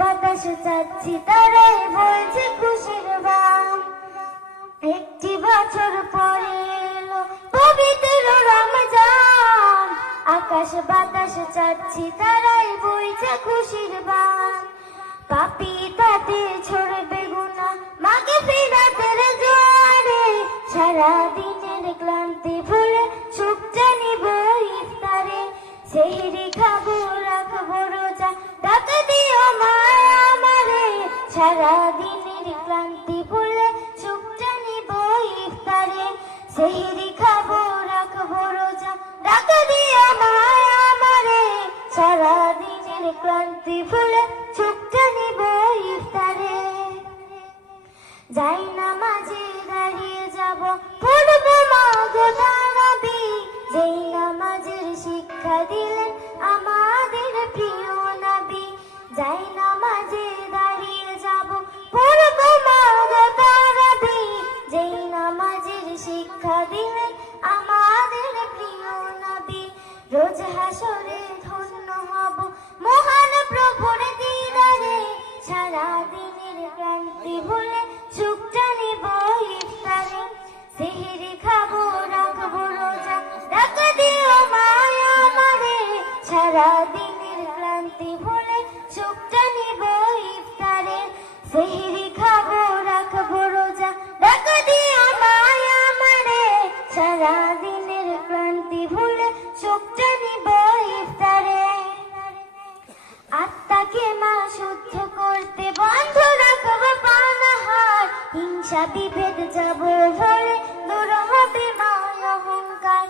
বাতাস চাচ্ছি তারাই বলছে খুশির গান। একটি বছর পরে এলো পবিত্র রমজান, আকাশ বাতাস চাচ্ছি তারাই বইছে খুশির গান। পাপী তাদের ছড়বে গুনাহ মাগফিরাতের জোয়ারে, সারা দিনের ক্লান্তি ভুলে সুখ জানিব ইফতারে। সেহরি খাবো রাখবো রোজা, ডাক দিও মায় আমারে, সারা দিনের ক্লান্তি ভুলে সুখ জানিব ইফতারে। সেহরি খাবো রাখবো রোজা, ডাক দিও মায় আমারে, সারা দিনের ক্লান্তি ভুলে সুখ জানিব ইফতারে। যাই নামাজে দাঁড়িয়ে যাব পড়বো মাগো তারাবি, যেই নামাজের শিক্ষা দিলেন আমাদের প্রিয় নবী। যাই নামাজে দাঁড়িয়ে যাব পড়বো মাগো তারাবি, যেই নামাজের শিক্ষা দিলেন আমাদের প্রিয় নবী। রোজ হাসরে ধন্য হব মহান প্রভুর দিদারে, সারা দিনের ক্লান্তি ভুলে সুখ জানিব ইফতারে। সেহরি খাবো রাখবো রোজা, ডাক দিও মায় আমারে, সারা দিনের ক্লান্তি ভুলে সুখ জানিব ইফতারে। সেহরি খাবো রাখবো রোজা, ডাক দিও মায় আমারে, সারা দিনের ক্লান্তি ভুলে সুখ জানিব ইফতারে। আত্মাকে মা শুদ্ধ করতে বন্ধ রাখবো পানাহার, হিংসা বিভেদ যাব ভুলে দূর হবে মায় অহংকার।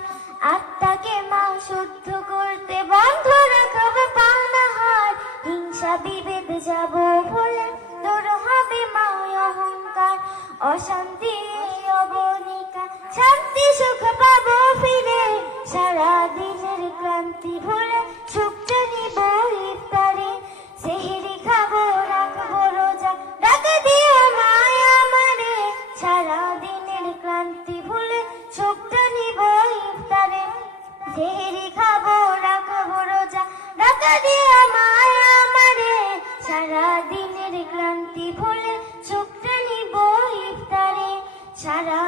আত্মাকে মা শুদ্ধ করতে বন্ধ রাখবো পানাহার, হিংসা বিভেদ যাব ভুলে দূর হবে মায় অহংকার। অশান্তি অবনিকা শান্তি সুখ পাবো ফিরে, সারা দিনের ক্লান্তি ভুলে সুখ জানিব ইফতারে। সেহরি খাবো রাখবো রোজা, ডাক দিও মায় আমারে, সারা দিনের ক্লান্তি ভুলে সুখ জানিব ইফতারে। সেহরি খাবো রাখবো রোজা, ডাক দিও মায় আমারে, সারা দিনের ক্লান্তি ভুলে সুখ জানিব ইফতারে। সারা